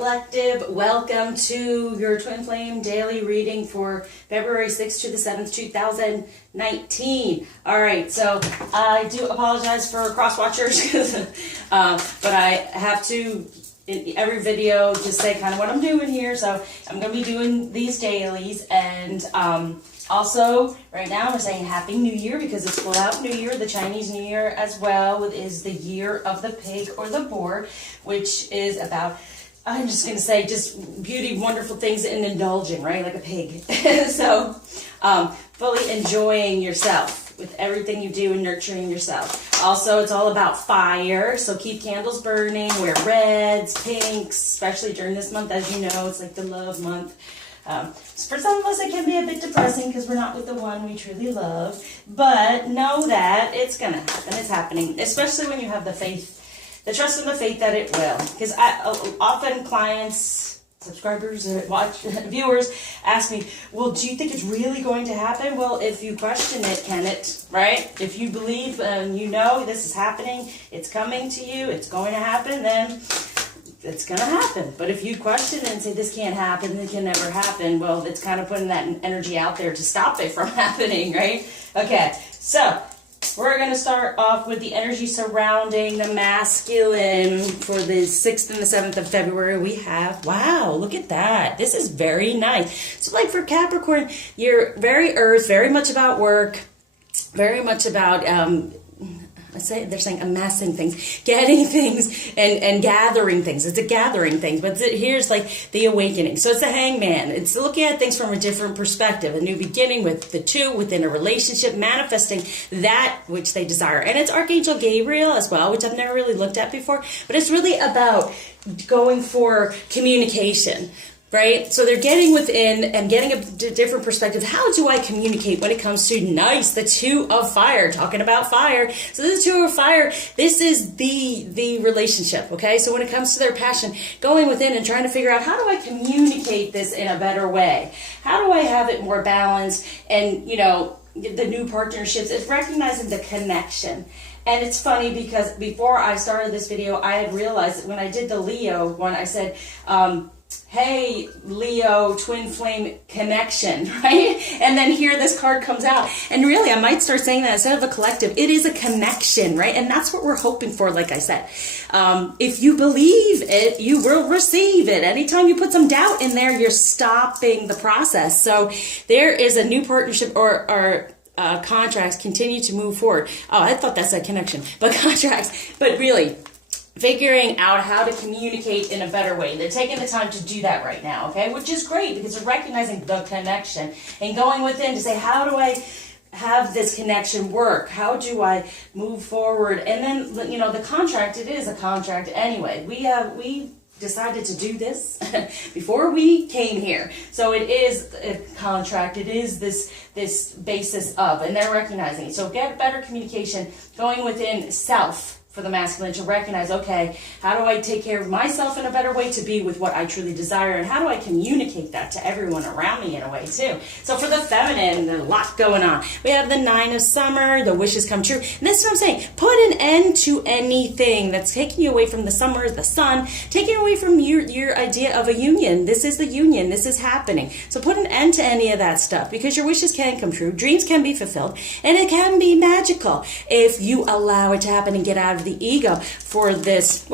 Collective. Welcome to your Twin Flame daily reading for February 6th to the 7th, 2019. All right, so I do apologize for cross watchers, but I have to, in every video, just say kind of what I'm doing here. So I'm going to be doing these dailies, and also, right now we're saying Happy New Year because it's full out New Year. The Chinese New Year as well is the year of the pig or the boar, which is about, I'm just going to say, just beauty, wonderful things and indulging, right? Like a pig. So, fully enjoying yourself with everything you do and nurturing yourself. Also, it's all about fire, so keep candles burning, wear reds, pinks, especially during this month. As you know, it's like the love month. For some of us, it can be a bit depressing because we're not with the one we truly love. But know that it's going to happen. It's happening, especially when you have the faith, the trust and the faith that it will. Because often clients, subscribers, viewers ask me, well, do you think it's really going to happen? Well, if you question it, can it, right? If you believe and you know this is happening, it's coming to you, it's going to happen, then it's going to happen. But if you question it and say this can't happen, it can never happen, well, it's kind of putting that energy out there to stop it from happening, right? Okay, so we're going to start off with the energy surrounding the masculine for the 6th and the 7th of February. We have, wow, look at that. This is very nice. So like for Capricorn, you're very earth, very much about work, very much about they're saying amassing things, getting things, and gathering things. It's a gathering thing, but here's like the awakening. So it's the hangman. It's looking at things from a different perspective, a new beginning with the two within a relationship, manifesting that which they desire. And it's Archangel Gabriel as well, which I've never really looked at before, but it's really about going for communication. Right? So they're getting within and getting a different perspective. How do I communicate when it comes to the two of fire, talking about fire. So this two of fire, this is the relationship, okay? So when it comes to their passion, going within and trying to figure out, how do I communicate this in a better way? How do I have it more balanced? And, the new partnerships, it's recognizing the connection. And it's funny because before I started this video, I had realized that when I did the Leo one, I said, hey, Leo, twin flame connection, right? And then here this card comes out. And really, I might start saying that instead of a collective, it is a connection, right? And that's what we're hoping for, like I said. If you believe it, you will receive it. Anytime you put some doubt in there, you're stopping the process. So there is a new partnership or contracts continue to move forward. Oh, I thought that's a connection, but contracts, but really, figuring out how to communicate in a better way. They're taking the time to do that right now, okay? Which is great because they're recognizing the connection and going within to say, how do I have this connection work? How do I move forward? And then, the contract, it is a contract anyway. We decided to do this before we came here. So it is a contract. It is this basis of, and they're recognizing it. So get better communication, going within self, for the masculine to recognize, okay, how do I take care of myself in a better way to be with what I truly desire, and how do I communicate that to everyone around me in a way too? So for the feminine, a lot going on. We have the 9 of summer, the wishes come true. And this is what I'm saying, put an end to anything that's taking you away from the summer, the sun, taking away from your idea of a union. This is the union, this is happening. So put an end to any of that stuff because your wishes can come true, dreams can be fulfilled, and it can be magical if you allow it to happen and get out of the ego for this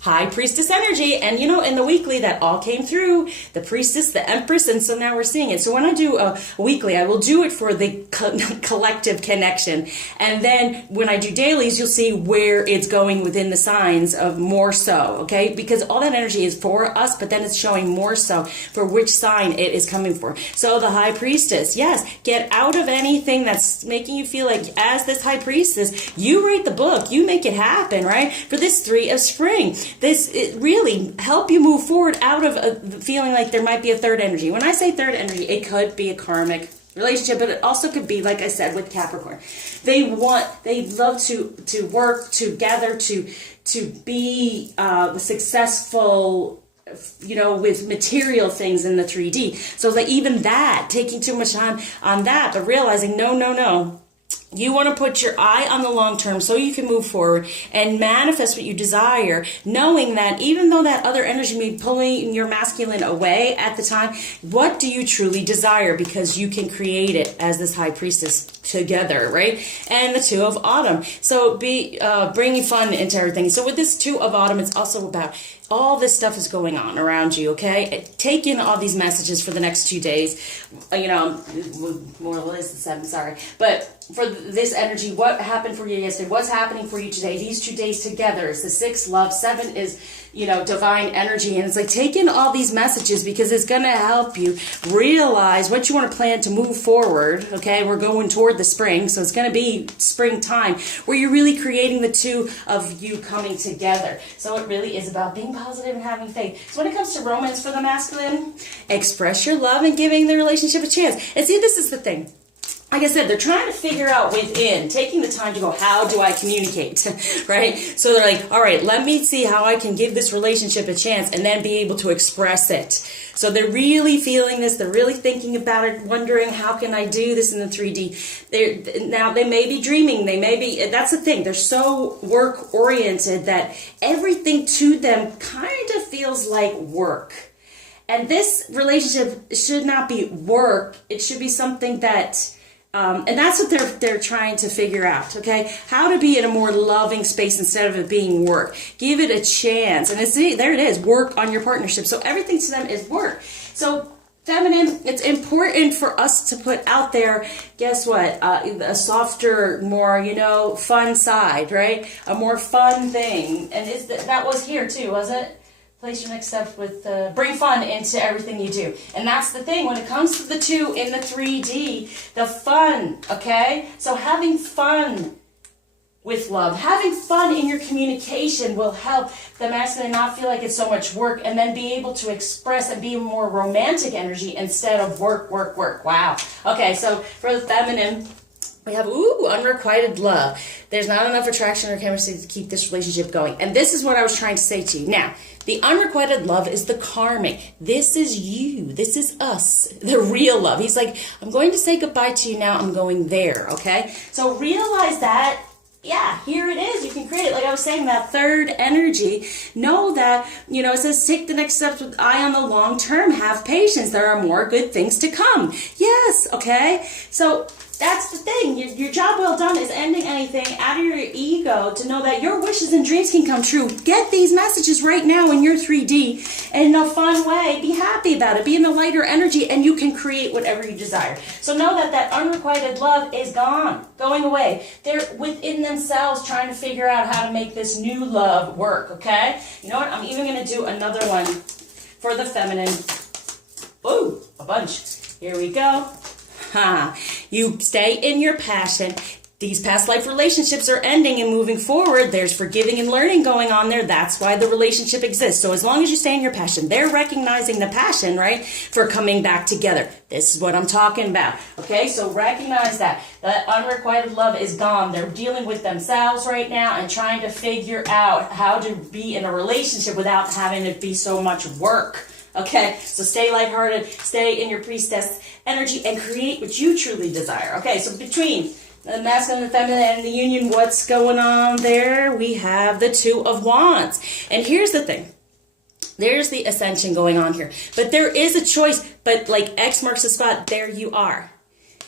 high priestess energy. And in the weekly that all came through, the priestess, the empress, and so now we're seeing it. So when I do a weekly, I will do it for the collective connection, and then when I do dailies, you'll see where it's going within the signs of more so, okay? Because all that energy is for us, but then it's showing more so for which sign it is coming for. So the high priestess, yes, get out of anything that's making you feel like, as this high priestess, you write the book, you make it happen, right? For this 3 of spring, it really help you move forward out of feeling like there might be a third energy. When I say third energy, it could be a karmic relationship, but it also could be, like I said, with Capricorn. They love to work together to be successful, with material things in the 3D. So that even that, taking too much time on that, but realizing, no. You want to put your eye on the long term so you can move forward and manifest what you desire, knowing that even though that other energy may be pulling your masculine away at the time, what do you truly desire? Because you can create it as this high priestess together, right? And the Two of Autumn. So be bringing fun into everything. So with this Two of Autumn, it's also about all this stuff is going on around you, okay? Take in all these messages for the next 2 days. You know, more or less the 7, sorry. But for this energy, what happened for you yesterday? What's happening for you today? These 2 days together is the 6, love. 7 is, you know, divine energy. And it's like, take in all these messages because it's going to help you realize what you want to plan to move forward, okay? We're going toward the spring, so it's going to be springtime where you're really creating the two of you coming together. So it really is about being positive and having faith. So when it comes to romance for the masculine, express your love and giving the relationship a chance. And see, this is the thing. Like I said, they're trying to figure out within, taking the time to go, how do I communicate, right? So they're like, all right, let me see how I can give this relationship a chance and then be able to express it. So they're really feeling this. They're really thinking about it, wondering, how can I do this in the 3D? Now, they may be dreaming. They may be, that's the thing. They're so work-oriented that everything to them kind of feels like work. And this relationship should not be work. It should be something that... and that's what they're trying to figure out, okay? How to be in a more loving space instead of it being work. Give it a chance. And there it is, work on your partnership. So everything to them is work. So feminine, it's important for us to put out there, guess what? A softer, more, you know, fun side, right? A more fun thing. And that was here too, was it? Place your next step with, bring fun into everything you do. And that's the thing, when it comes to the 2 in the 3D, the fun, okay? So having fun with love, having fun in your communication will help the masculine not feel like it's so much work and then be able to express and be a more romantic energy instead of work, work, work. Wow. Okay, so for the feminine, we have, unrequited love. There's not enough attraction or chemistry to keep this relationship going. And this is what I was trying to say to you. Now, the unrequited love is the karmic. This is you. This is us. The real love. He's like, I'm going to say goodbye to you now. I'm going there, okay? So realize that, yeah, here it is. You can create it. Like I was saying, that third energy. Know that, you know, it says take the next steps with eye on the long term. Have patience. There are more good things to come. Yes, okay? So... that's the thing. Your job well done is ending anything out of your ego to know that your wishes and dreams can come true. Get these messages right now in your 3D in a fun way. Be happy about it. Be in a lighter energy and you can create whatever you desire. So know that unrequited love is gone, going away. They're within themselves trying to figure out how to make this new love work, okay? You know what? I'm even going to do another one for the feminine. Ooh, a bunch. Here we go. You stay in your passion. These past life relationships are ending and moving forward. There's forgiving and learning going on there. That's why the relationship exists. So as long as you stay in your passion, they're recognizing the passion, right, for coming back together. This is what I'm talking about. Okay, so recognize that. That unrequited love is gone. They're dealing with themselves right now and trying to figure out how to be in a relationship without having it be so much work. Okay, so stay lighthearted, stay in your priestess energy, and create what you truly desire. Okay, so between the masculine and the feminine and the union, what's going on there? We have the 2 of Wands. And here's the thing. There's the ascension going on here. But there is a choice. But like X marks the spot, there you are.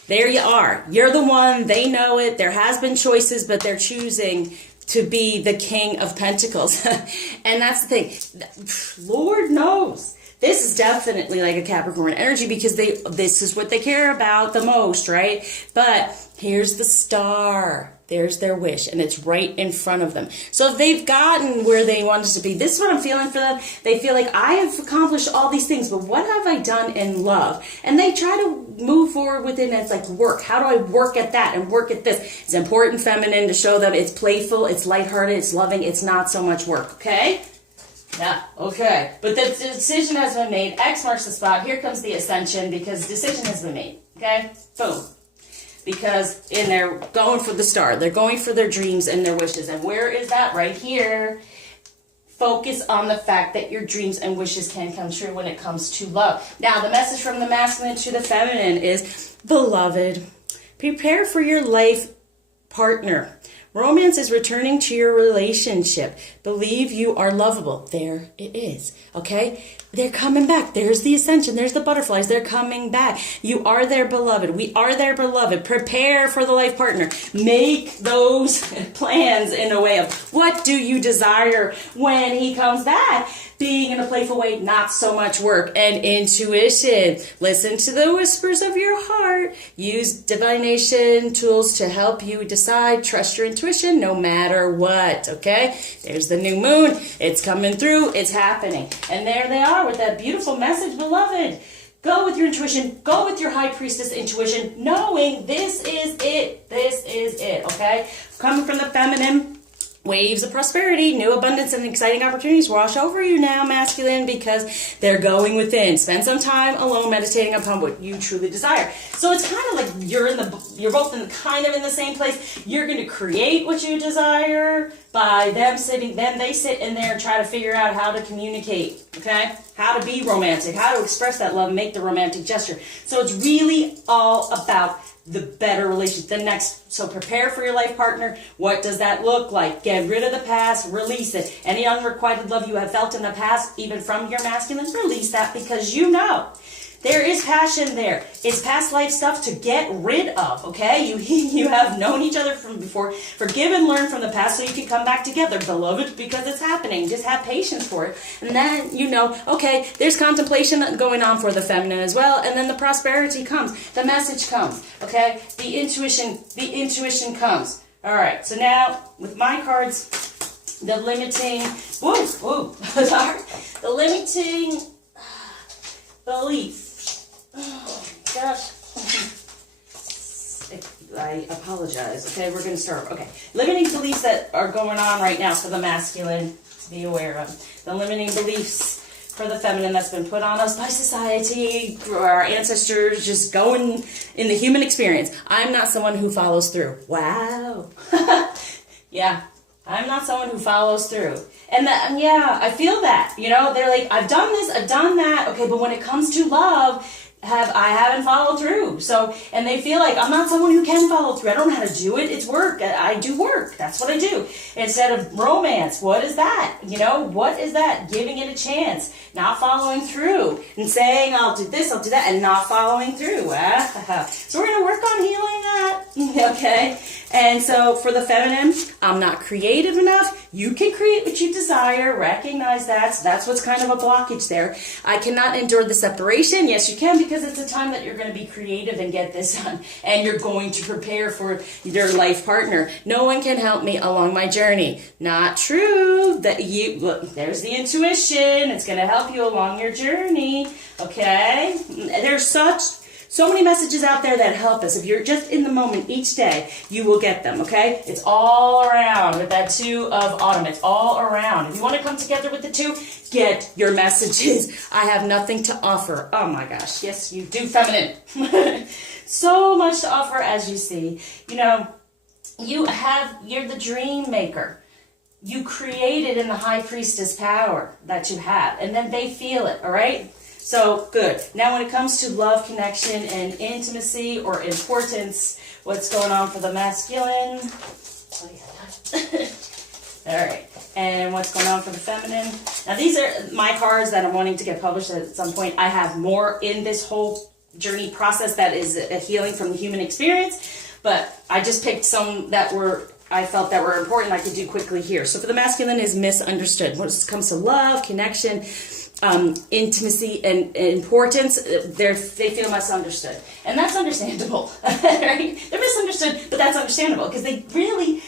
There you are. You're the one. They know it. There has been choices, but they're choosing to be the King of Pentacles. And that's the thing. Lord knows. This is definitely like a Capricorn energy because this is what they care about the most, right? But here's the star. There's their wish, and it's right in front of them. So if they've gotten where they wanted to be, this is what I'm feeling for them. They feel like, I have accomplished all these things, but what have I done in love? And they try to move forward with it, and it's like work. How do I work at that and work at this? It's important, feminine, to show them it's playful, it's lighthearted, it's loving, it's not so much work, okay? Yeah, okay. But the decision has been made. X marks the spot. Here comes the ascension because decision has been made. Okay? Boom. Because they're going for the star. They're going for their dreams and their wishes. And where is that? Right here. Focus on the fact that your dreams and wishes can come true when it comes to love. Now, the message from the masculine to the feminine is, beloved, prepare for your life partner. Romance is returning to your relationship. Believe you are lovable. There it is. Okay? They're coming back. There's the ascension. There's the butterflies. They're coming back. You are their beloved. We are their beloved. Prepare for the life partner. Make those plans in a way of what do you desire when he comes back? Being in a playful way, not so much work. And intuition. Listen to the whispers of your heart. Use divination tools to help you decide. Trust your intuition no matter what. Okay? There's the new moon. It's coming through. It's happening. And there they are with that beautiful message, beloved. Go with your intuition. Go with your high priestess intuition, knowing this is it. This is it. Okay? Coming from the feminine. Waves of prosperity, new abundance, and exciting opportunities wash over you now, masculine, because they're going within. Spend some time alone meditating upon what you truly desire. So it's kind of like you're both kind of in the same place. You're going to create what you desire by they sit in there and try to figure out how to communicate, okay? How to be romantic, how to express that love, make the romantic gesture. So it's really all about the better relationship, so prepare for your life partner. What does that look like? Get rid of the past, release it. Any unrequited love you have felt in the past, even from your masculine, release that, because you know there is passion there. It's past life stuff to get rid of, okay? You have known each other from before. Forgive and learn from the past so you can come back together, beloved, because it's happening. Just have patience for it. And then, okay, there's contemplation going on for the feminine as well. And then the prosperity comes. The message comes, okay? The intuition comes. All right, so now with my cards, the limiting, the limiting belief. Oh, gosh. I apologize. Okay, we're going to start. Okay. Limiting beliefs that are going on right now for the masculine to be aware of. The limiting beliefs for the feminine that's been put on us by society, through our ancestors, just going in the human experience. I'm not someone who follows through. Wow. Yeah. I'm not someone who follows through. And I feel that. They're like, I've done this, I've done that. Okay, but when it comes to love, I haven't followed through. So, and they feel like I'm not someone who can follow through. I don't know how to do it. It's work. I do work. That's what I do. Instead of romance, what is that? What is that? Giving it a chance, not following through, and saying I'll do this, I'll do that, and not following through. So we're going to work on healing that. Okay. And so for the feminine, I'm not creative enough. You can create what you desire. Recognize that. So that's what's kind of a blockage there. I cannot endure the separation. Yes, you can, because it's a time that you're going to be creative and get this done. And you're going to prepare for your life partner. No one can help me along my journey. Not true. There's the intuition. It's going to help you along your journey. Okay? There's so many messages out there that help us. If you're just in the moment each day, you will get them, okay? It's all around with that 2 of autumn. It's all around. If you want to come together with the 2, get your messages. I have nothing to offer. Oh my gosh. Yes, you do, feminine. So much to offer, as you see. You're the dream maker. You created in the high priestess power that you have, and then they feel it, all right? So, good. Now, when it comes to love, connection, and intimacy or importance, what's going on for the masculine? All right. And what's going on for the feminine? Now, these are my cards that I'm wanting to get published at some point. I have more in this whole journey process that is a healing from the human experience, but I just picked some that I felt that were important I could do quickly here. So, for the masculine is misunderstood. When it comes to love, connection, intimacy and importance, they feel misunderstood. And that's understandable, right? They're misunderstood, but that's understandable because they really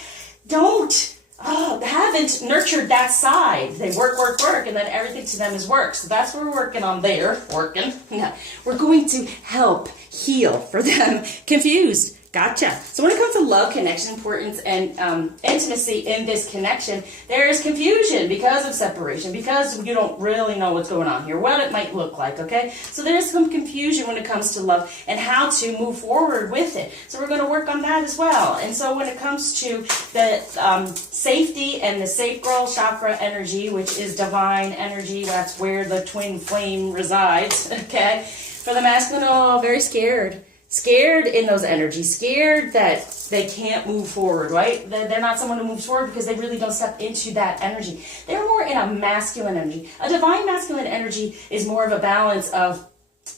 haven't nurtured that side. They work, and then everything to them is work. So that's what we're working on there. Yeah. We're going to help heal for them. Confused. Gotcha. So when it comes to love, connection, importance, and intimacy in this connection, there is confusion because of separation, because you don't really know what's going on here, what it might look like, okay? So there's some confusion when it comes to love and how to move forward with it. So we're going to work on that as well. And so when it comes to the safety and the sacral chakra energy, which is divine energy, that's where the twin flame resides, okay? For the masculine, very scared. scared in those energies, scared that they can't move forward, right? They're not someone who moves forward because they really don't step into that energy. They're more in a masculine energy. A divine masculine energy is more of a balance of,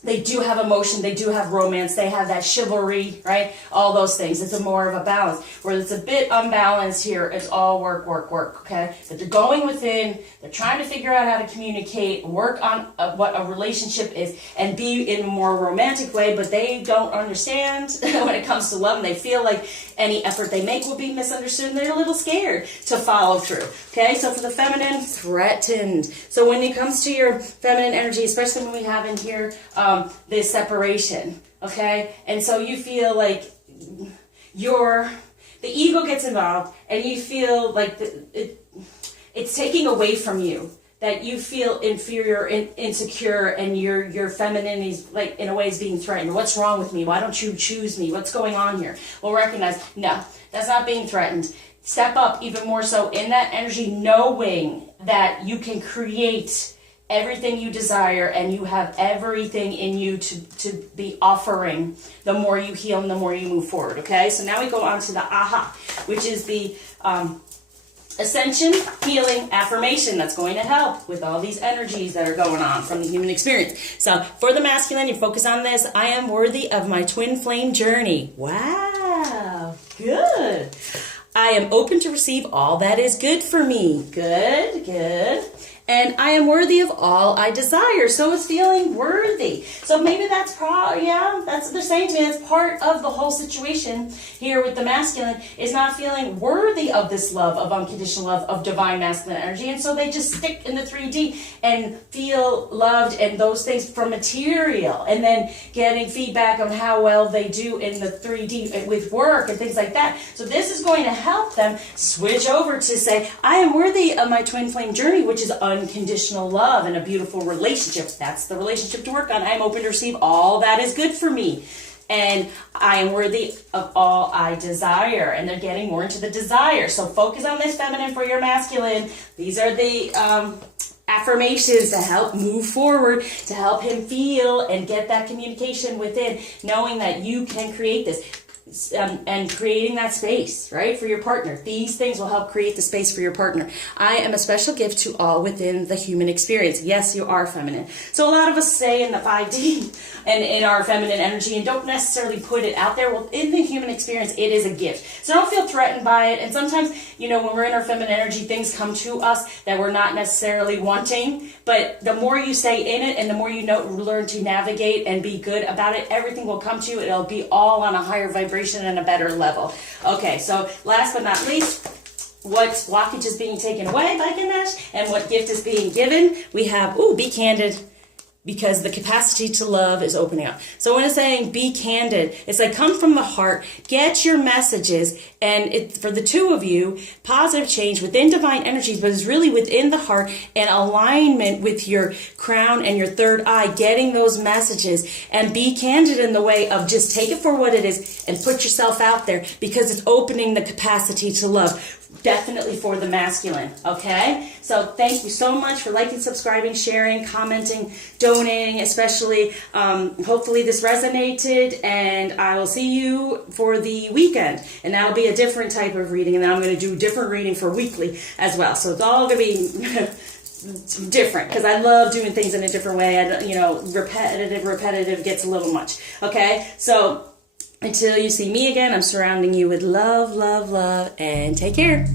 they do have emotion, they do have romance, they have that chivalry, right? All those things. It's a more of a balance. Where it's a bit unbalanced here, it's all work, work, work, okay? But they're going within, they're trying to figure out how to communicate, work on what a relationship is, and be in a more romantic way, but they don't understand when it comes to love, and they feel like any effort they make will be misunderstood, and they're a little scared to follow through, okay? So for the feminine, threatened. So when it comes to your feminine energy, especially when we have in here, this separation, okay? And so you feel like the ego gets involved, and you feel like it's taking away from you, that you feel inferior and insecure, and your femininity is, like, in a way, is being threatened. What's wrong with me? Why don't you choose me? What's going on here? Well, recognize, no, that's not being threatened. Step up even more so in that energy, knowing that you can create everything you desire, and you have everything in you to be offering the more you heal and the more you move forward, okay? So now we go on to the aha, which is the ascension, healing, affirmation that's going to help with all these energies that are going on from the human experience. So for the masculine, you focus on this. I am worthy of my twin flame journey. Wow, good. I am open to receive all that is good for me. Good, good. And I am worthy of all I desire. So it's feeling worthy. So maybe that's that's what they're saying to me. That's part of the whole situation here with the masculine, is not feeling worthy of this love, of unconditional love, of divine masculine energy. And so they just stick in the 3D and feel loved and those things from material, and then getting feedback on how well they do in the 3D with work and things like that. So this is going to help them switch over to say, I am worthy of my twin flame journey, which is unconditional love and a beautiful relationship. That's the relationship to work on. I am open to receive all that is good for me, and I am worthy of all I desire. And they're getting more into the desire. So focus on this feminine for your masculine. These are the affirmations to help move forward, to help him feel and get that communication within, knowing that you can create this. And creating that space, right, for your partner. These things will help create the space for your partner. I am a special gift to all within the human experience. Yes, you are feminine. So a lot of us stay in the 5D and in our feminine energy and don't necessarily put it out there. Well, in the human experience, it is a gift. So don't feel threatened by it. And sometimes, when we're in our feminine energy, things come to us that we're not necessarily wanting. But the more you stay in it, and the more you learn to navigate and be good about it, everything will come to you. It'll be all on a higher vibration and a better level. Okay, so last but not least, what blockage is being taken away by Ganesh and what gift is being given? We have, be candid, because the capacity to love is opening up. So when it's saying be candid, it's like come from the heart, get your messages, and for the two of you, positive change within divine energies, but it's really within the heart and alignment with your crown and your third eye, getting those messages, and be candid in the way of just take it for what it is and put yourself out there, because it's opening the capacity to love. Definitely for the masculine, okay? So thank you so much for liking, subscribing, sharing, commenting, donating, especially. Hopefully this resonated, and I will see you for the weekend. And that'll be a different type of reading, and then I'm going to do a different reading for weekly as well. So it's all going to be different, because I love doing things in a different way. Repetitive gets a little much, okay? So until you see me again, I'm surrounding you with love, love, love, and take care.